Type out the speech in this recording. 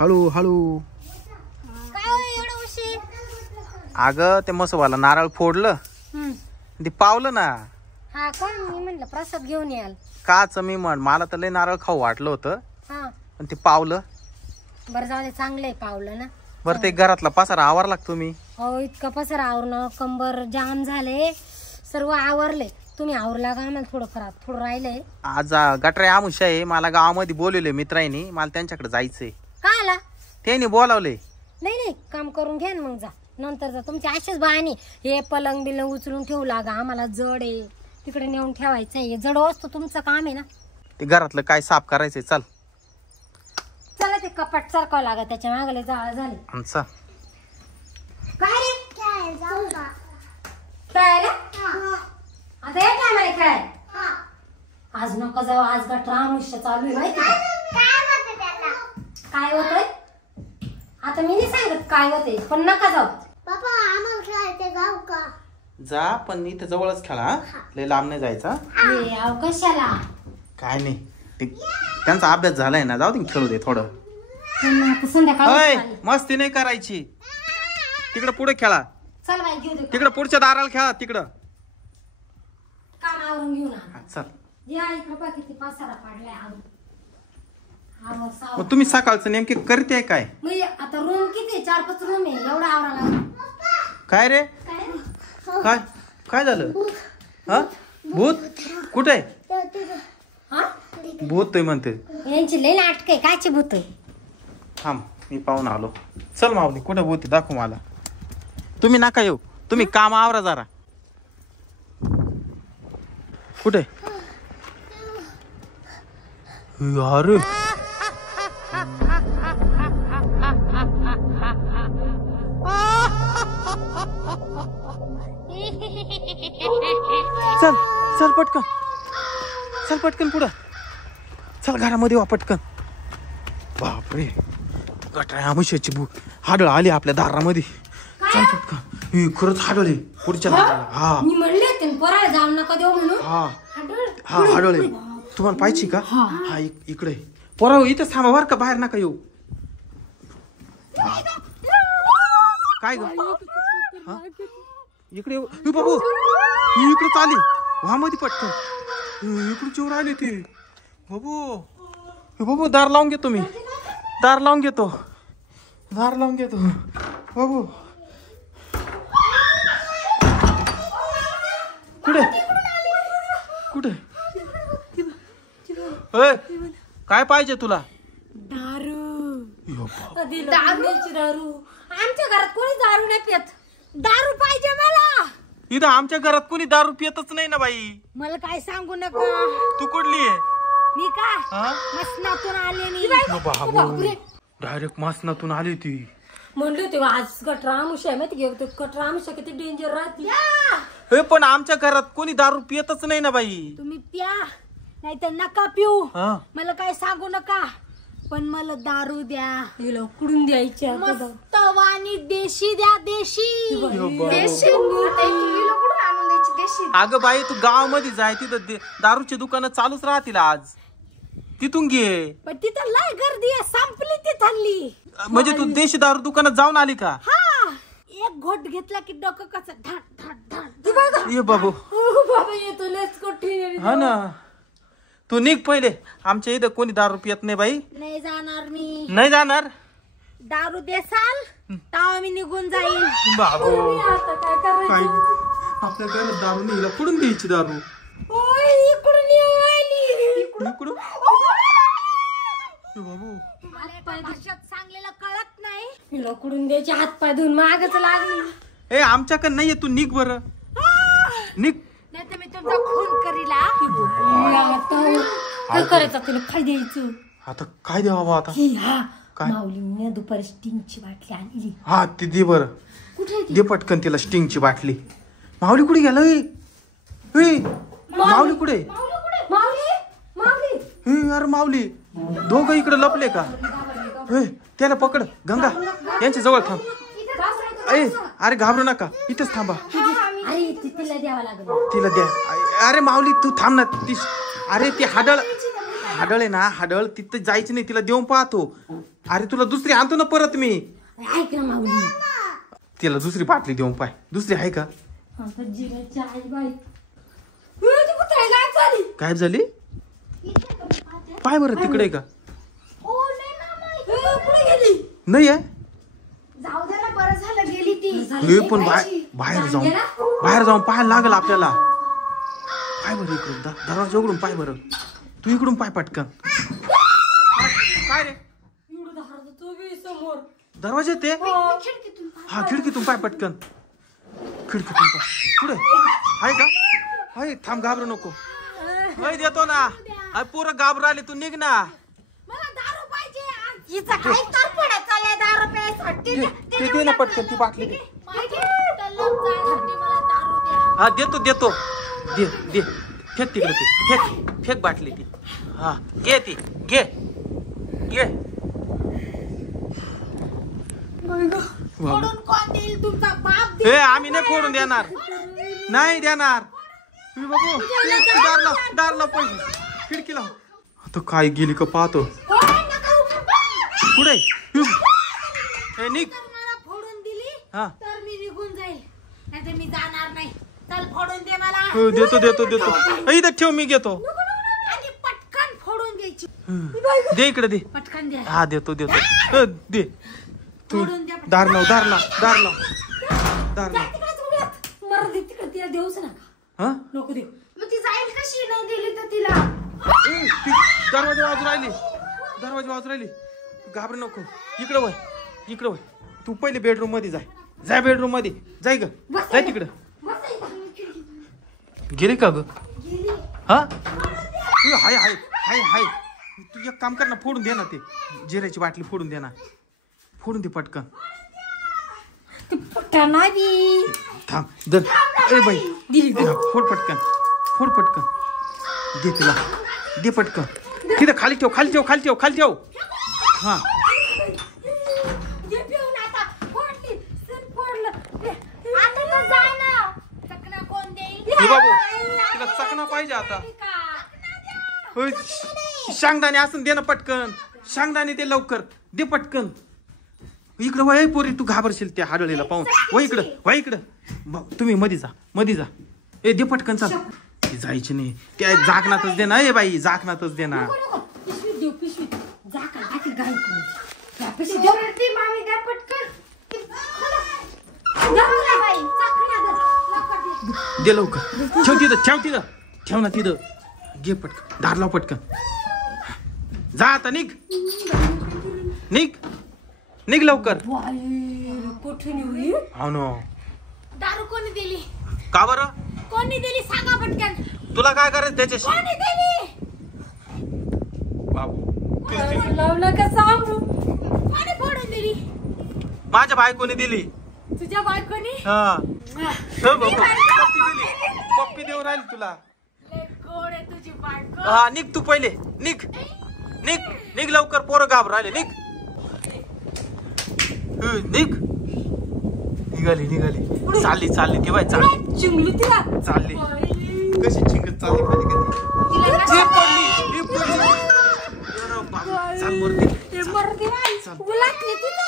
हळू हळू. अगं ते मसोबाला नारळ फोडलं ते पावलं ना. हा का, मी म्हणलं प्रसाद घेऊन याल काच मी म्हण मला तर लय नारळ खाऊ वाटलं होतं पण ते पावलं. बरं जाऊ दे, चांगलंय पावलं ना. बरं ते घरातला पसारा आवरला का तुम्ही? हो इतका पसारा आवरणं, कंबर जाम झाले, सर्व आवरले. तुम्ही आवरला का? मला थोडं राहिलंय. आज गटरे आमुषा आहे, मला गावामध्ये बोलवले मित्रांनी, मला त्यांच्याकडे जायचंय. का आला? त्यांनी बोलावले. नाही काम करून घ्या मग जा, नंतर जा. तुमची अशाच बहाणी हे पलंग बिलंग उचलून ठेवू लागा, आम्हाला जड आहे तिकडे नेऊन ठेवायचं आहे. जड वस्तू तुमचं काम आहे ना. ते घरातलं काय साफ करायचंय. चल चला ते कपाट सारखावं लागा, त्याच्या मागले जाळ झाले. चल. काय रे खेळायला? आता या टायमाला खेळाय? आज नका जाऊ, आज गटरा आमुष्य चालू आहे माहिती काय होतंय. आता मी नाही सांगत काय होते, पण नका जाऊ. बाबा आम्हाला खेळायचं गाव का? जा पण इथे जवळच खेळा, लय लांब नाही जायचा. कशाला? काय नाही, त्यांचा अभ्यास झालाय ना, जाऊ दे खेळू दे थोडं. संध्याकाळी मस्ती नाही करायची. तिकडे पुढे खेळा. चल बाई घेऊ दे. तिकडे पुढच्या दाराला खेळा. तिकडं काम आवरून घेऊन चल. या इकडे बघ किती पसारा पाडलाय. मग तुम्ही सकाळचं नेमके करते काय? आता रूम किती? 4-5 रूम आहे, एवढा आवराला. काय रे? काय काय झालं? हा भूत कुठे? भूत तुम्ही म्हणते? यांची लई नाटक आहे. कायची भूत? थांब मी पाहून आलो. चल माऊली, कुठे भूत दाखव मला. तुम्ही नका येऊ, तुम्ही काम आवरा जरा. कुठे? अरे चल चल पटकन, चल पटकन पुढं चल, घरामध्ये वा पटकन. बापरे, गटरा आमुष्याची हाडळ आली आपल्या दारामध्ये. चल पटकन. खरंच हाडळ आहे पुढच्या दाराला. हा मी म्हणले ते पोराला जाऊ नका देऊ म्हणून. हा हा हाडळ आहे. तुम्हाला पाहिजे का? हा इकडे पोरा, इथं थांबा बरं का, बाहेर नका येऊ. काय ग? इकडे बाबू, इकडे चाली व्हा मध्ये पटकन. इकडे चोर आले ते. बाबू बाबू, दार लावून घेतो मी, दार लावून घेतो, दार लावून घेतो. बाबू कुठे कुठे? काय पाहिजे तुला? दारू. दारू? आमच्या घरात कोणी दारू नाही पित. दारू पाहिजे मला. इथं आमच्या घरात कोणी दारू पितच नाही ना बाई. मला काय सांगू नका. तू कुठली आहे? मी का मसनातून आले. डायरेक्ट मसनातून आली ती. म्हणले होते आज गटरा आमुष्या आहे माहिती घेतो. गटरा आमुष्या किती डेंजर राहते. पण आमच्या घरात कोणी दारू पितच नाही ना बाई. तुम्ही प्या नाही तर नका पिऊ. मला काय सांगू नका, पण मला दारू द्या. हिला कुडून द्यायची मस्त वाणी देशी द्या. देशी देशी आणून द्यायची देशी. अगं बाई, तू गावामध्ये जाय, तिथं दारूची दुकानं चालूच राहतील आज, तिथून घे. पण तिथं लय गर्दी आहे, संपली तिथली. म्हणजे तू देशी दारू दुकानात जाऊन आली का? हा, एक घोट घेतला की डोकं कसं ढाट ढाट ढाट. ये बाबू. बाबा येतो लयच कठीण. हा ना, तू निघ पहिले. आमच्या इथं कोणी दारू पियत नाही बाई. नाही जाणार मी. नाही जाणार? दारू देसाल तेव्हा मी निघून जाईल. बाबू आता काय करायचं? आपल्या घरात दारू नाही, हिला कुठून द्यायची दारू? इकडून येऊन राहिली. इकडून बाबू सांगलेलं कळत नाही. हिला कुठून द्यायचे? हात पाय धुवून मागच लागली. आमच्याकडे नाहीये, तू निघ बरं, निघ. नाही तर मी तुमचा खून करीला. काय करायचं तुला? काय द्यायचं आता? काय द्यावा आता? काय? माऊलीने दुपारी स्टिंगची बाटली आणली. हा ती दे बरं. कुठे दे पटकन तिला स्टिंगची बाटली. माऊली कुठे गेला? माऊली कुठे? अरे माऊली, दोघं इकडे लपले का? त्याला पकड. गंगा यांच्या जवळ थांब. अरे घाबरू नका, इथेच थांबा. तिला द्यावा लागेल. तिला द्या. अरे माऊली तू थांब ना. अरे ती हाडळ हाडळ आहे ना हाडळ तिथं जायची नाही तिला देऊन पाहतो. अरे तुला दुसरी आणतो ना परत मी. ऐक ना माऊली. तिला दुसरी बाटली देऊन पाय. दुसरी आहे का? आता जिऱ्याची आई बाई. ती कुठे गायब झाली? गायब झाली? पाय बरं तिकडे आहे का? कुठे गेली? नाही आहे. जाऊ दे ना, बरं झालं गेली ती. हे पण बाहेर जाऊन पाहायला लागल आपल्याला. पाय बरं इकडून दरवाजा उघडून पाय बरं. तू इकडून पाय पटकन. काय रे एवढं धारत तू बी समोर दरवाजा ते? खिडकीतून हा खिडकीतून पाय पटकन. खिडकीतून पाय. पुढे आहे का? आहे थांब घाबरू नको. नाही देतो ना. अरे पोरं घाबरू आले तू निघ ना. मला दारू पाहिजे. हिचा काय तर पडत चाललाय दारू प्यायसाठी. ते दे ना पटकन ती बाटली दे. मला दारू द्या. हा देतो दे दे. फेक तिकडे ती. फेक बाटली ती. हा घे ती घे. फोडून कोण देईल? तुमचा बाप हे आम्ही नाही फोडून देणार. नाही देणार. मी बघू दार लाव पहिली. खिडकी लाव. आता काय गेली का पाहतो. पुढे हे निघ. मला फोडून दिली हा तर मी निघून जाईल. नाहीतर मी जाणार नाही. चल फोडून दे मला. देतो इथं ठेव मी घेतो. आणि पटकन फोडून द्यायची. दे इकडे दे. पटकन द्या. हा देतो दे. तू फोडून द्या. दार लाव. मर दे तिकडे. तिला देऊच नका. हा नको देऊ. मग ती जाईल कशी नाही दिली तर तिला. दरवाजा वाजू राहिली. घाबरू नको. इकडे वय. तू पहिले बेडरूम मध्ये जाय बेडरूम मध्ये जाय ग. जाय तिकडं. गेली का ग? हा हाय. तू एक काम कर ना. फोडून दे ना ते जिऱ्याची बाटली. फोडून दे ना. फोडून दे पटकन. थांब दर. ए बाई फोड पटकन. दे तिला. दे पटकन. तिथं खाली ठेव. हा हे बाबू तिला चकना पाहिजे आता. होय, शेंगदाणे असून दे ना पटकन. शेंगदाणे दे लवकर. दे पटकन. इकडं वय पोरी. तू घाबरशील त्या हाडळीला पाहून. वय इकडं. तुम्ही मध्ये जा. ए दे पटकन. चाल ती जायची नाही. त्या झाकणातच दे ना. ए बाई झाकणातच दे ना. दे लवकर. ठेव ना तिथं. घे पटकन. दार लाव पटकन. जा आता निघ लवकर. हो ना. दारू कोणी दिली? का बरं? कोणी दिली सांगा पटकन. तुला काय करायचं त्याच्याशी? कोणी दिली? बाबू लावलं का सांगू? कोणी फोडून दिली? माझ्या बायकोने दिली. तुझ्या बायकोनी? हा पप्पी देऊ राहिली तुला. गोड आहे तुझी बायको. हा निघ तू पहिले. निघ लवकर. पोरं घाबर राहिले. निघ. निघाली ती बाई. चिंगली तिला. चालली कशी चिंगत चालली कधी पडली. चाल मूर्ती. मरती बाई. उलटली तिला.